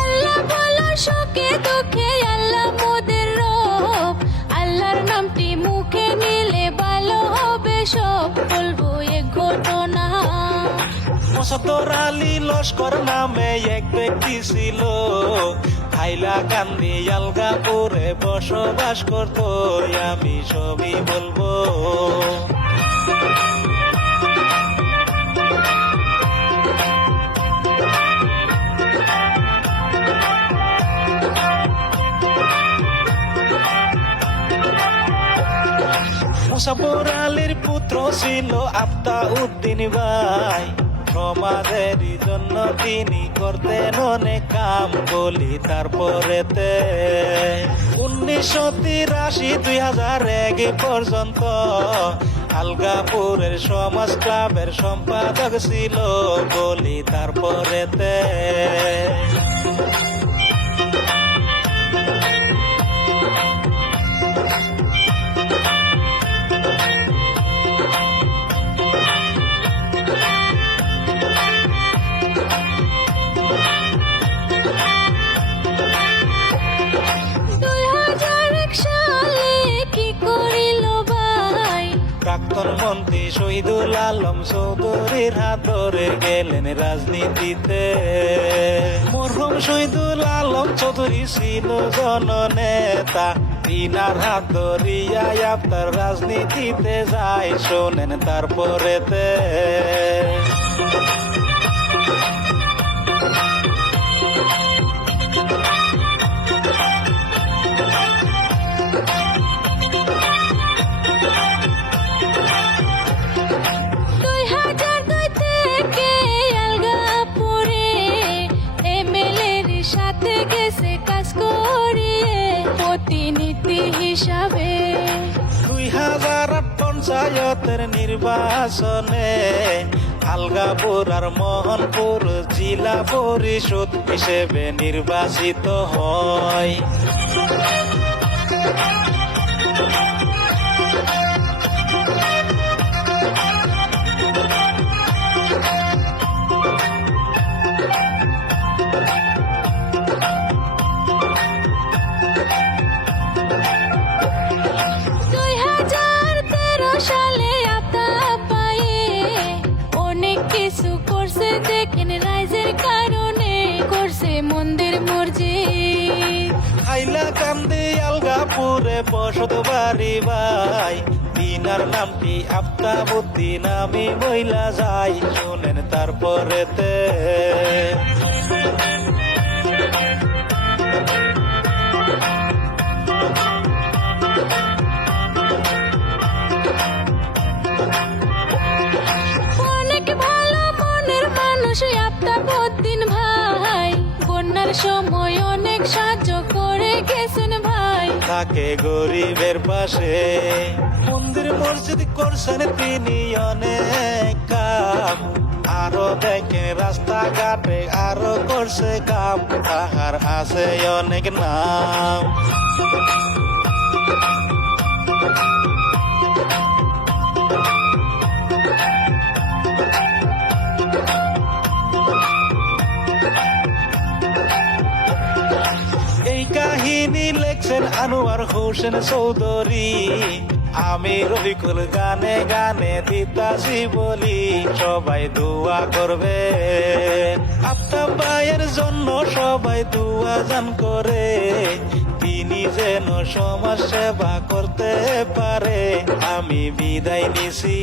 আল্লাহ বলো সুখে দুঃখে আল্লাহ মোদের রব, আল্লাহর নামটি মুখে নিলে ভালো হবে সব, বলবো এক ঘটনা। মোসাদ্দর আলী লস্কর নামে এক ব্যক্তি ছিল, হাইলাকান্দি আলগাপুরে বসবাস করত, আমি সবই বলবো। মুসাফর আলীর পুত্র ছিল আফতাউদ্দিন ভাই, সমাজের জন্য তিনি করতেন অনেক কাম, বলি তারপরেতে 1983-2001 পর্যন্ত আলগাপুরের সমাজ ক্লাবের সম্পাদক ছিল, বলি তারপরেতে। প্রাক্তন মন্ত্রী শহীদুল আলম চৌধুরীর হাত ধরে গেলেন রাজনীতিতে। মরহুম শহীদুল আলম চৌধুরী ছিল জননেতা, তিনার হাত ধরিয়া আপনার রাজনীতিতে যায়, শোনেন তারপরেতে। প্রতিনিধি হিসাবে 2008 পঞ্চায়েতের নির্বাচনে আলগাপুর আর মোহনপুর জেলা পরিষদ হিসেবে নির্বাচিত হয়। সালে অনেক কিছু করছে, দেখেন রাইজের কারণে করছে মন্দির মসজিদ। হাইলাকান্দি আলগাপুরে বসত বাড়ি ভাই, তিনার নামটি আফতাবউদ্দিন, আমি বইলা যাই, শোনেন তারপরেতে। আফতাবউদ্দিন ভাই বন্যার সময় অনেক সাহায্য করে গেছেন ভাই, থাকে গরিবের পাশে। মন্দির মসজিদ করছেন তিনি অনেক কাম, আরো দেখেন রাস্তাঘাটে আরো করছে কাম, তাহার আছে অনেক নাম। এই কাহিনী লেখছেন আনোয়ার হোসেন চৌধুরী, আমি রবিকুল গানে গানে দিতাছি বলি, সবাই দোয়া করবে। আফতাব ভাইয়ের জন্য সবাই দোয়া জান করে, তিনি যেন সমাজ সেবা করতে পারে। আমি বিদায় নিছি।